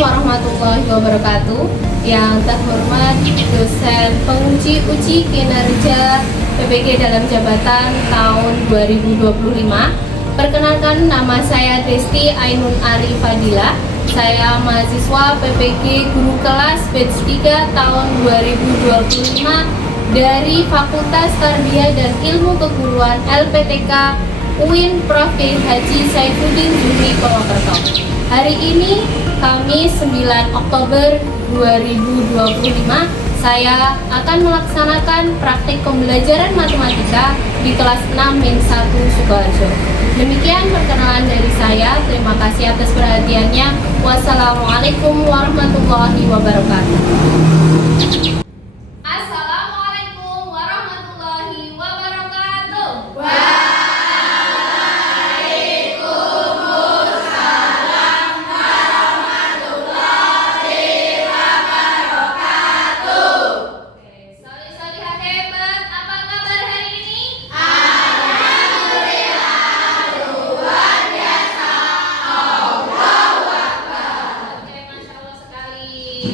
warahmatullahi wabarakatuh. Yang terhormat dosen penguji kinerja PPG dalam jabatan tahun 2025. Perkenalkan, nama saya Desti Ainun Ari Fadila. Saya mahasiswa PPG Guru Kelas Batch 3 tahun 2025 dari Fakultas Tarbiyah dan Ilmu Keguruan LPTK UIN Prof. Haji Saifuddin Zuhri Purwokerto. Hari ini Kamis 9 Oktober 2025, saya akan melaksanakan praktik pembelajaran matematika di kelas 6 Min 1 Sukoharjo. Demikian perkenalan dari saya. Terima kasih atas perhatiannya. Wassalamualaikum warahmatullahi wabarakatuh. Assalamualaikum warahmatullahi wabarakatuh.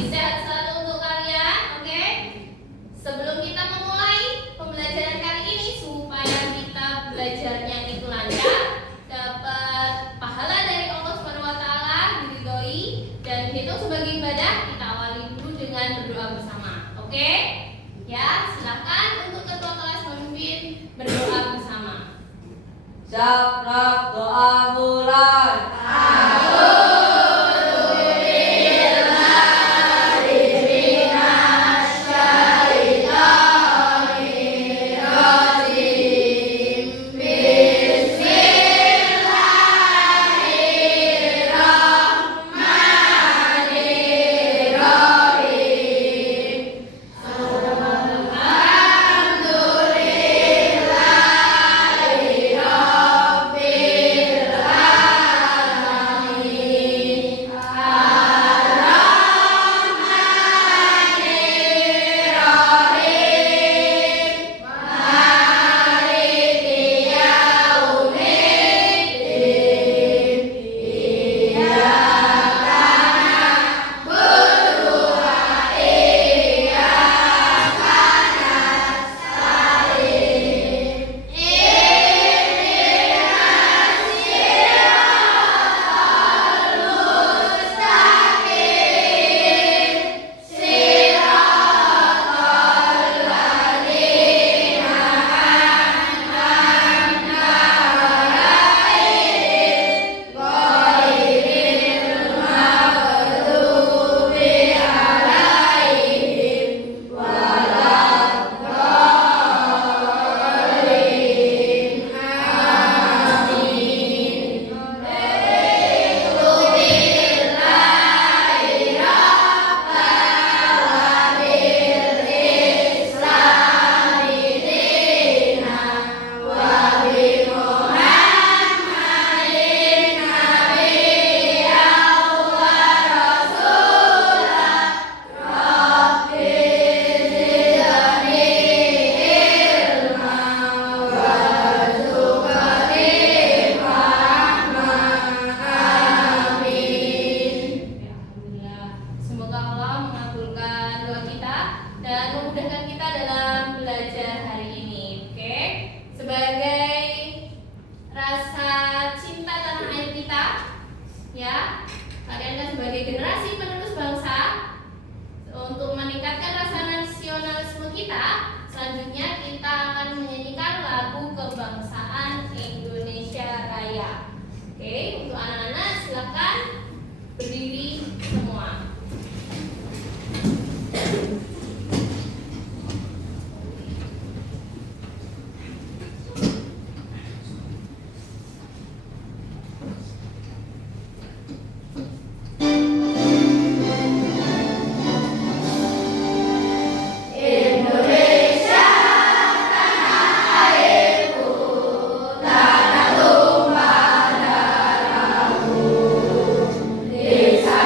Sehat selalu untuk kalian, oke? Sebelum kita memulai pembelajaran kali ini, supaya kita belajarnya itu lancar, dapat pahala dari Allah SWT, diridhoi dan dihitung sebagai ibadah, kita awali dulu dengan berdoa bersama, oke? Ya, silakan untuk ketua kelas memimpin berdoa bersama. Siap, doa mulai. Selanjutnya kita akan menyanyikan lagu kebangsaan Indonesia Raya. Oke, untuk anak-anak silakan berdiri semua. Desa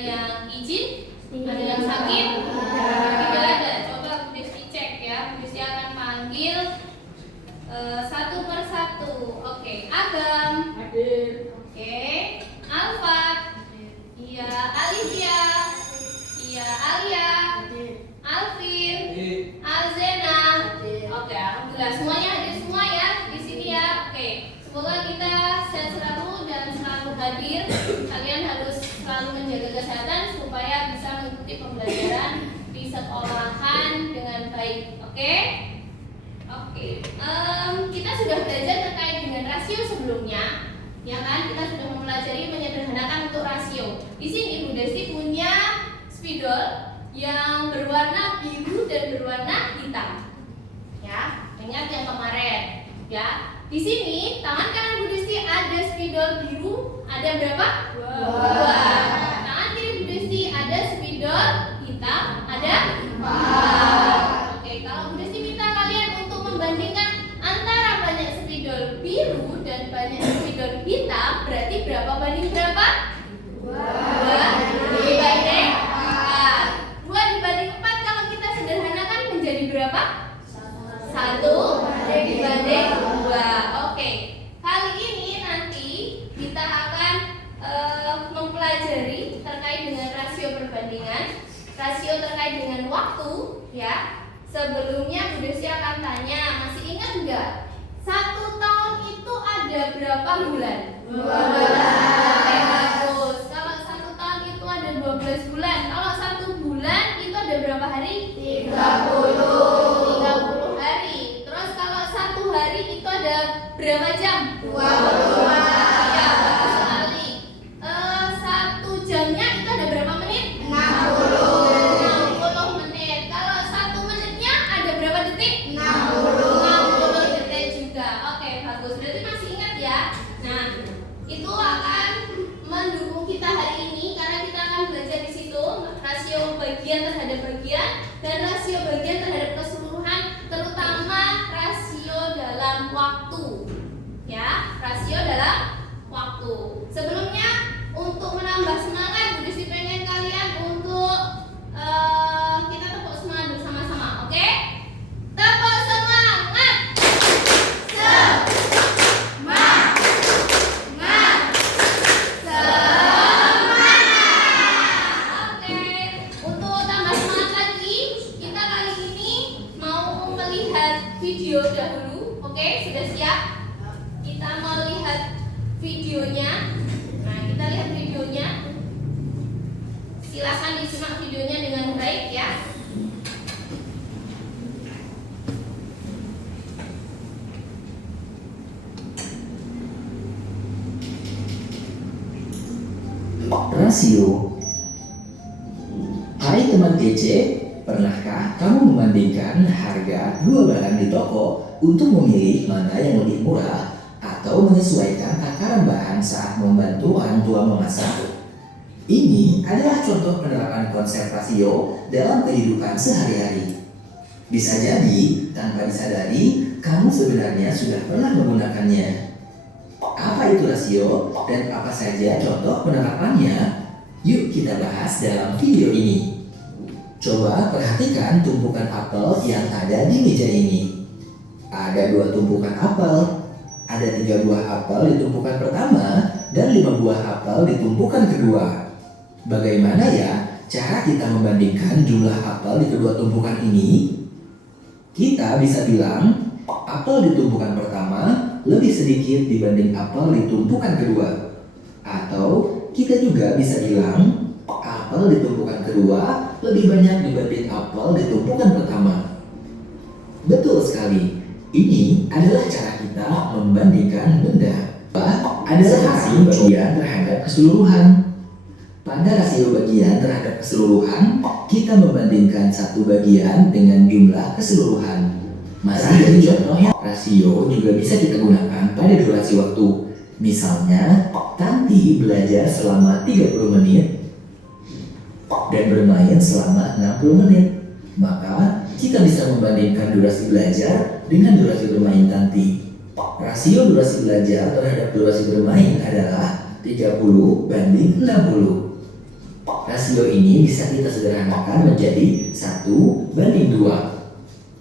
yang izin? Ada yang sakit? Tidak ada. Coba Bu Desti cek ya. Bu Desti akan panggil satu persatu. Oke, Agam. Hadir. Oke, Alfat. Iya, Alicia. Iya, Alia. Alvin. Alzena. Oke, alhamdulillah semuanya hadir semua ya di sini ya. Oke, semoga kita sehat selalu dan selalu hadir. Kalian harus selalu menjaga kesehatan supaya bisa mengikuti pembelajaran di sekolahan dengan baik. Oke? Oke. Kita sudah belajar terkait dengan rasio sebelumnya, ya kan? Kita sudah mempelajari menyederhanakan untuk rasio. Di sini Bu Desti punya spidol yang berwarna biru dan berwarna hitam. Ya, ingat yang kemarin. Ya, di sini tangan kanan Bu Desti ada spidol biru, ada berapa? Dua. Tangan kiri Bu Desti ada spidol hitam, ada 4. Oke, kalau Bu Desti minta kalian untuk membandingkan antara banyak spidol biru dan banyak spidol hitam, berarti berapa banding berapa? 2 dibanding 4. 2 dibanding 4 kalau kita sederhanakan menjadi berapa? 1 dibanding 2. Oke, kali ini nanti kita akan mempelajari terkait dengan rasio perbandingan, rasio terkait dengan waktu, ya. Sebelumnya Bu Desi akan tanya, masih ingat enggak? 1 tahun itu ada berapa bulan? 12. Oke, bagus. Kalau 1 tahun itu ada 12 bulan. Kalau 1 bulan itu ada berapa hari? 30 hari. Terus kalau 1 hari itu ada berapa jam? 24. Ya, bagus sekali. 1 jamnya itu ada berapa menit? 60 menit. Kalau 1 menitnya ada berapa detik? 60 detik juga. Oke, bagus. Berarti masih ingat ya. Nah, itu akan mendukung kita hari ini karena kita akan belajar di situ rasio bagian terhadap bagian dan rasio bagian terhadap keseluruhan, terutama rasio dalam waktu. Ya, rasio dalam waktu. Sebelumnya untuk menambah semangat, Bu Desi pengen kalian untuk kita tepuk semangat bersama-sama, oke? Tepuk semangat. Semangat. Oke, untuk tambah semangat lagi, kita kali ini mau melihat video dahulu. Oke, sudah siap? Kita mau lihat videonya. Nah, kita lihat videonya. Silakan disimak videonya dengan baik ya. Rasio. Hai teman kece, pernahkah kamu membandingkan harga dua barang di toko untuk memilih mana yang lebih murah atau menyesuaikan takaran bahan saat membantu orang tua memasak? Ini adalah contoh penerapan konsep rasio dalam kehidupan sehari-hari. Bisa jadi, tanpa disadari, kamu sebenarnya sudah pernah menggunakannya. Apa itu rasio dan apa saja contoh penerapannya? Yuk kita bahas dalam video ini. Coba perhatikan tumpukan apel yang ada di meja ini. Ada 2 tumpukan apel. Ada 3 buah apel di tumpukan pertama dan 5 buah apel di tumpukan kedua. Bagaimana ya cara kita membandingkan jumlah apel di kedua tumpukan ini? Kita bisa bilang apel di tumpukan pertama lebih sedikit dibanding apel di tumpukan kedua. Atau kita juga bisa bilang apel di tumpukan kedua lebih banyak dibanding apel di tumpukan pertama. Betul sekali. Ini adalah cara kita membandingkan benda. Adalah rasio bagian terhadap keseluruhan. Pada rasio bagian terhadap keseluruhan, kita membandingkan satu bagian dengan jumlah keseluruhan. Masih dari contohnya, rasio juga bisa kita gunakan pada durasi waktu. Misalnya, Tanti belajar selama 30 menit dan bermain selama 60 menit. Maka, kita bisa membandingkan durasi belajar dengan durasi bermain Tanti. Rasio durasi belajar terhadap durasi bermain adalah 30 banding 60. Rasio ini bisa kita sederhanakan menjadi 1:2.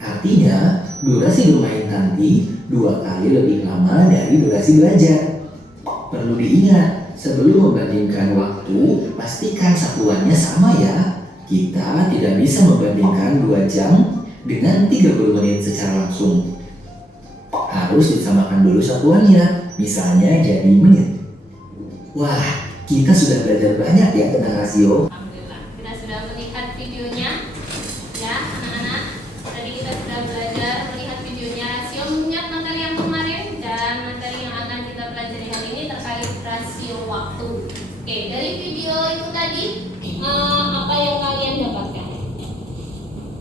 Artinya, durasi bermain nanti 2 kali lebih lama dari durasi belajar. Perlu diingat, sebelum membandingkan waktu, pastikan satuannya sama ya. Kita tidak bisa membandingkan 2 jam dengan 30 menit secara langsung. Harus disamakan dulu satuannya, misalnya jadi menit. Wah, kita sudah belajar banyak ya tentang rasio. Alhamdulillah, kita sudah melihat videonya, ya anak-anak. Tadi kita sudah belajar melihat videonya rasio, mengingat materi yang kemarin dan materi yang akan kita pelajari hari ini terkait rasio waktu. Oke, dari video itu tadi apa yang kalian dapatkan?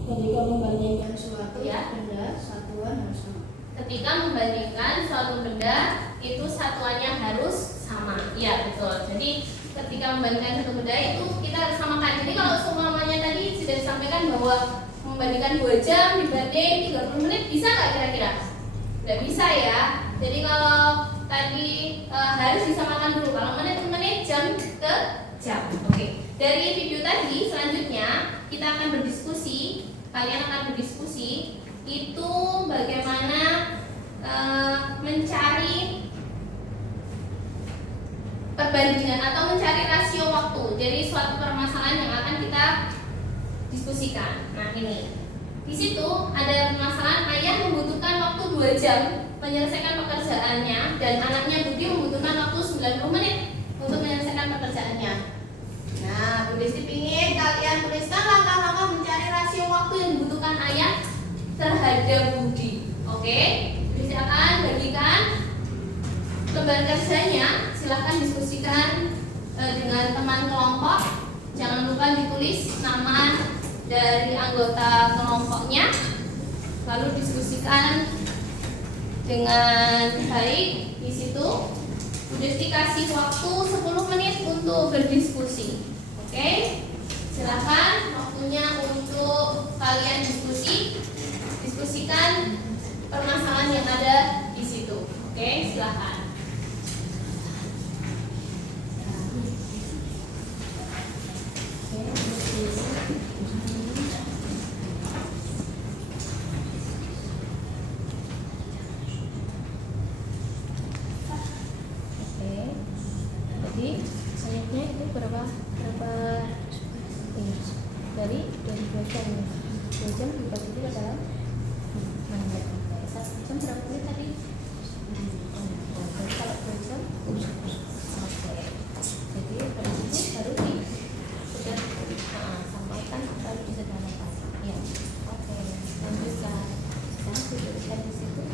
Ketika membandingkan suatu Ya. benda, satuan harus sama. Ketika membandingkan suatu benda itu satuannya harus sama. Iya betul. Jadi ketika membandingkan satu benda itu kita harus samakan. Jadi kalau semuanya tadi sudah disampaikan bahwa membandingkan 2 jam dibanding 30 menit bisa nggak kira-kira? Nggak bisa ya. Jadi kalau tadi harus disamakan dulu. Kalau menit jam ke jam. Oke. Dari video tadi selanjutnya kita akan berdiskusi. Kalian akan berdiskusi itu bagaimana mencari perbandingan atau mencari rasio waktu dari suatu permasalahan yang akan kita diskusikan. Nah ini, di situ ada permasalahan ayah membutuhkan waktu 2 jam menyelesaikan pekerjaannya dan anaknya Budi membutuhkan waktu 90 menit untuk menyelesaikan pekerjaannya. Nah, Bu Desi ingin kalian tuliskan langkah-langkah mencari rasio waktu yang dibutuhkan ayah terhadap Budi. Oke, Desi akan bagikan lembar kerjanya. Silahkan diskusikan dengan teman kelompok. Jangan lupa ditulis nama dari anggota kelompoknya. Lalu diskusikan dengan baik di situ. Udah dikasih waktu 10 menit untuk berdiskusi. Oke, silahkan waktunya untuk kalian diskusikan permasalahan yang ada di situ. Oke, silahkan. Jadi sayapnya itu berapa ini dari 2 jam ya. 2 jam dibagi itu adalah 1 jam berapa menit tadi? Kalau 2 jam oke. Jadi dari itu baru sudah sampaikan baru disederhanakan ya. Oke, lanjutkan. Sekarang tuliskan di situ.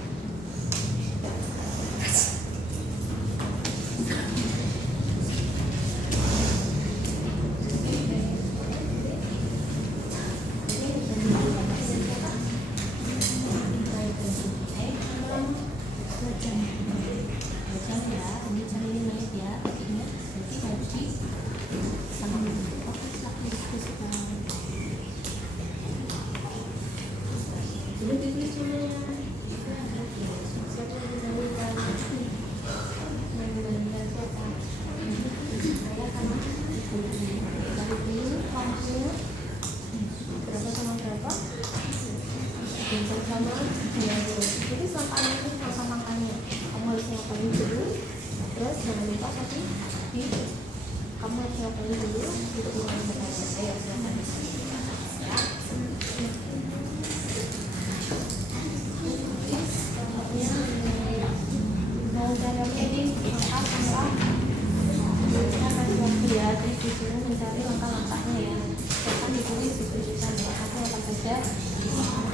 Jadi samakan itu samakannya. Kamu harus ngapain dulu. Terus jangan lupa tadi kamu harus ngapain dulu untuk mulai bertanya. Ayo silakan. Mau caranya ini langkah-langkah. Kita kasih waktu ya. Terus disuruh mencari langkah-langkahnya ya. Silakan ditulis diskusikan ya. Aku apa saja.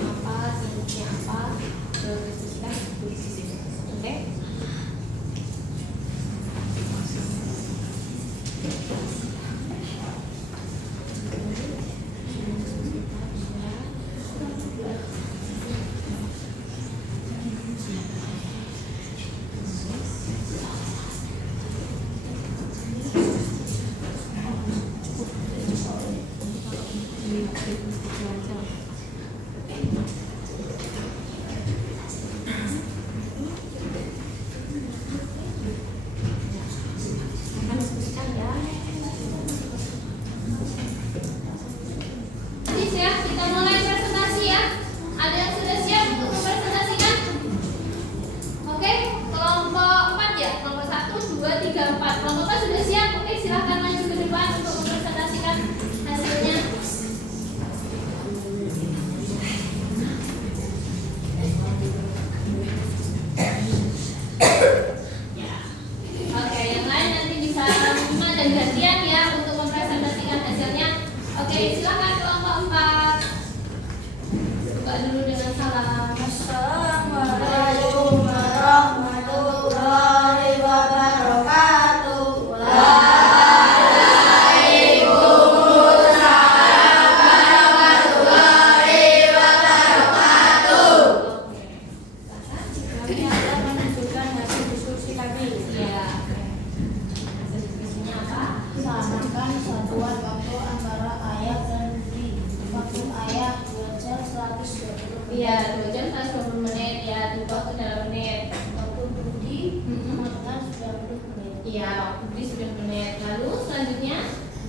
Apa sibuknya apa berdiskusikan tulis di situ. Oke. gantian ya untuk mempresentasikan hasilnya. Oke, silakan kelompok 4. Buka dulu dengan salam. Assalamualaikum warahmatullahi wabarakatuh. Kami akan menunjukkan hasil diskusi kami. Iya. Hasil diskusinya apa? Samakan satuan waktu antara ayah dan budi. Waktu ayah 2 jam 120 Iya, 2 jam 120 menit ya, dibuat ke dalam menit. Waktu budi Mm-mm. samakan 90 menit. Iya, waktu beli 10 menit. Lalu selanjutnya,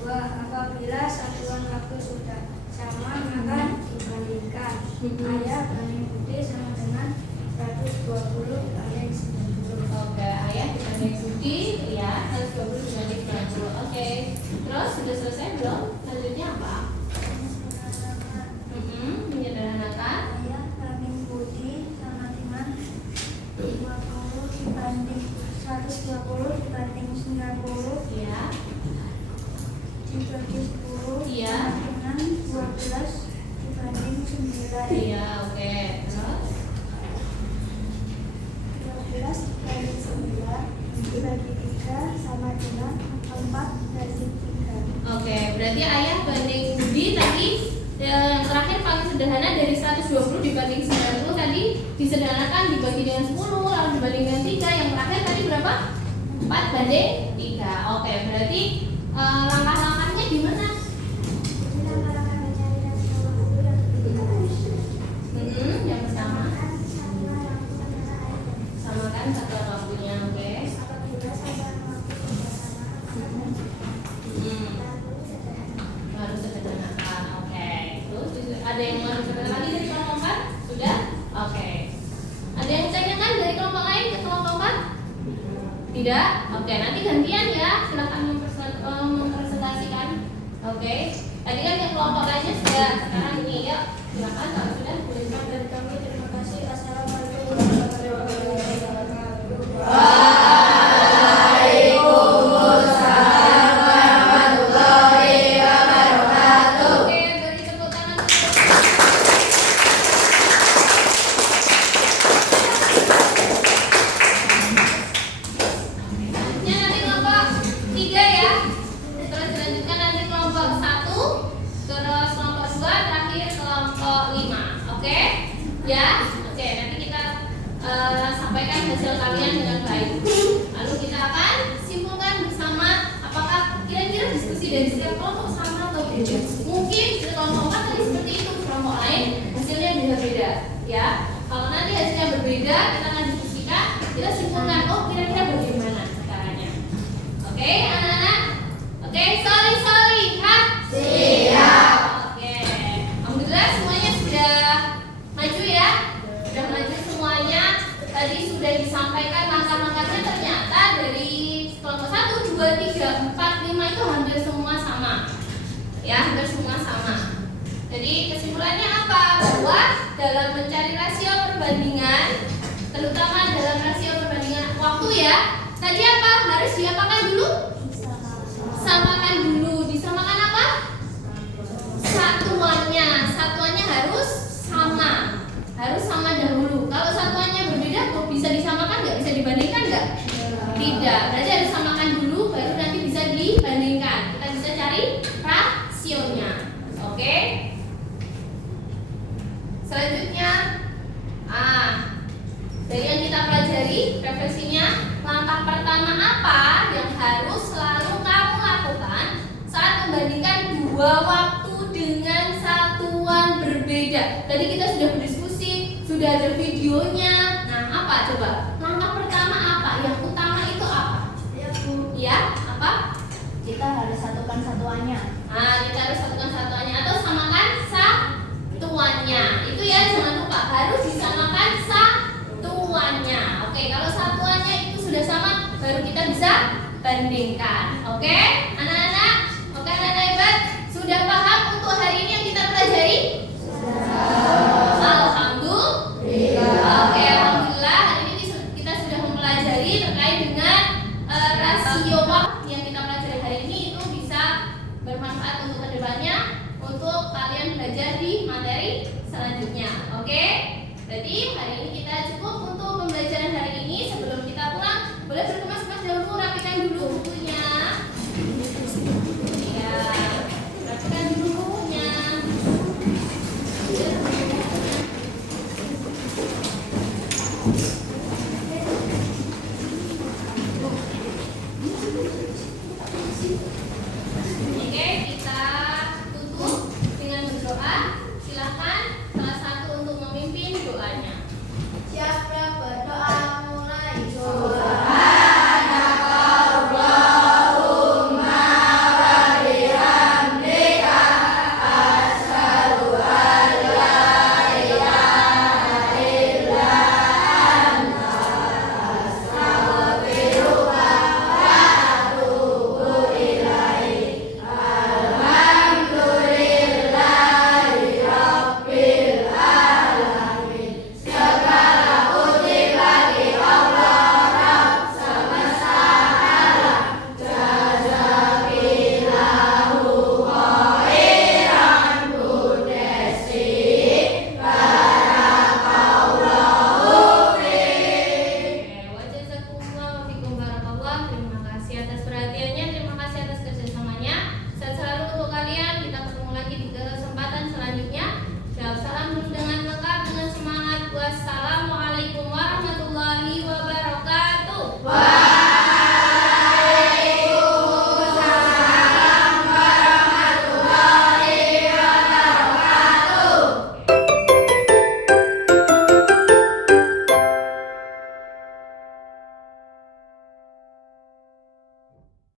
2. Apabila satuan waktu sudah sama maka dibandingkan ayah banding budi sama dengan 120 banding 90. oke, ayah dibanding budi, ya, 120 dibanding 90. Oke, terus sudah selesai belum? Selanjutnya apa? Menyederhanakan. Ayah banding budi sama dengan 20 dibanding 120 dibanding 90 Iya, dibagi 10 Iya. sama dengan 12 dibanding 9. iya, oke. Terus, 12 dibanding 9 dibagi 3 sama dengan 4 banding 3. oke, berarti ayah banding budi tadi yang terakhir paling sederhana dari 120 dibanding 90 tadi disederhanakan dibagi dengan 10 lalu dibanding dengan 3, yang terakhir tadi berapa? 4 banding 3. Oke, berarti langkah-langkahnya gimana? Kita akan mencari rasio waktu yang berbeda. Yang pertama Sama waktu antara ayah dan samakan satuan waktunya, oke. apabila satuan waktu sudah sama maka lalu sederhana. Harus sederhanakan, oke. Terus ada yang mau dicatat lagi dari kelompok 4? Sudah? Oke. Ada yang tanyakan dari kelompok lain ke kelompok 4? Tidak? Oke, nanti gantian ya. Silakan mempresentasikan. Oke. Tadi kan yang kelompok lainnya sudah, sekarang ini ya. Silakan kalau sudah boleh. Dari kami terima kasih. Assalamualaikum warahmatullahi wabarakatuh. Oke, beri tepuk tangan. Selanjutnya nanti kelompok 3 ya. Terus dilanjutkan nanti kelompok 1, terus kelompok 2, terakhir kelompok 5. Oke? Ya? Oke, nanti kita sampaikan hasil kalian dengan baik. Lalu kita akan simpulkan bersama apakah kira-kira diskusi dari setiap kelompok sama atau beda. Mungkin di kelompok 4 tadi seperti itu, kelompok lain hasilnya beda-beda. Ya, kalau nanti hasilnya berbeda, kita akan diskusikan, kita simpulkan, oh kira-kira bagaimana caranya. Oke, anak-anak? Oke, sorry, ha? Siap. Oke, alhamdulillah semuanya sudah maju ya, sudah maju semuanya. Tadi sudah disampaikan langkah-langkahnya, ternyata dari kelompok 1, 2, 3, 4, 5 itu hampir semua sama. Ya, hampir semua sama. Jadi kesimpulannya apa? Bahwa dalam mencari rasio perbandingan, terutama dalam rasio perbandingan waktu ya, tadi apa? Harus diapakan dulu? Samakan dulu. Disamakan apa? Satuannya. Satuannya harus sama. Harus sama dahulu. Kalau satuannya berbeda, kok bisa disamakan nggak? Bisa dibandingkan nggak? Tidak. Berarti harus samakan dulu, baru nanti bisa dibandingkan. Kita bisa cari rasionya. Oke? Selanjutnya, dari yang kita pelajari, referensinya, langkah pertama apa yang harus selalu kamu lakukan saat membandingkan dua waktu dengan satuan berbeda. Tadi kita sudah berdiskusi, sudah ada videonya. Nah, apa coba? Langkah pertama apa? Yang utama itu apa? Ya Bu, Ya, apa? kita harus satukan satuannya. Kita harus satukan satuannya atau samakan satuannya. Itu ya, jangan lupa harus disamakan satuannya. Oke, kalau satuannya itu sudah sama, baru kita bisa bandingkan. Oke, anak-anak? Oke, anak-anak hebat? Sudah paham untuk hari ini yang kita pelajari? Alhamdulillah. Oke, alhamdulillah hari ini kita sudah mempelajari terkait dengan rasio waktu yang kita pelajari hari ini